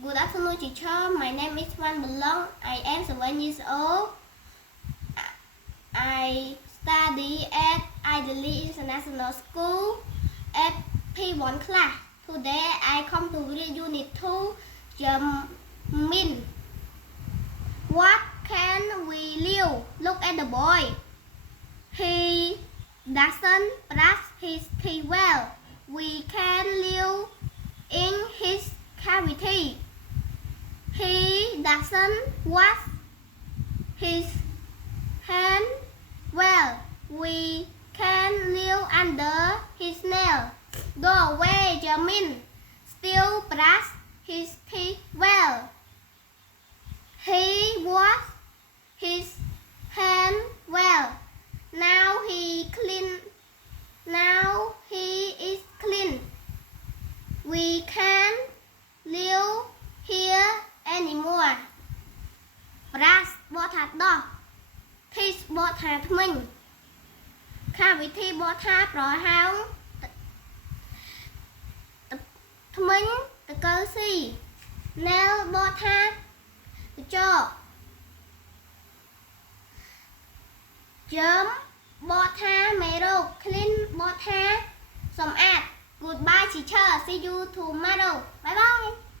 Good afternoon, teacher. My name is Wan Belong. I am 7 years old. I study at Idley International School at P1 class. Today I come to read Unit 2, Jamin. What can we do? Look at the boy. He doesn't brush his teeth well. We can live in his cavity. He doesn't wash his hands well. We can live under his nail. Go away, Jamin. Still brush his teeth well. He washed his hands well. Now he is clean. We can't live here anymore. Brush បកថាដោះ Teeth បកថាធ្មេញ Cavity បកថាប្រហោងធ្មេញតកៅស៊ី Nail បកថាកញ្ចក់ Germ បកថាមេរោគ Clean បកថាសម្អាត Goodbye teacher. See you tomorrow. Bye bye.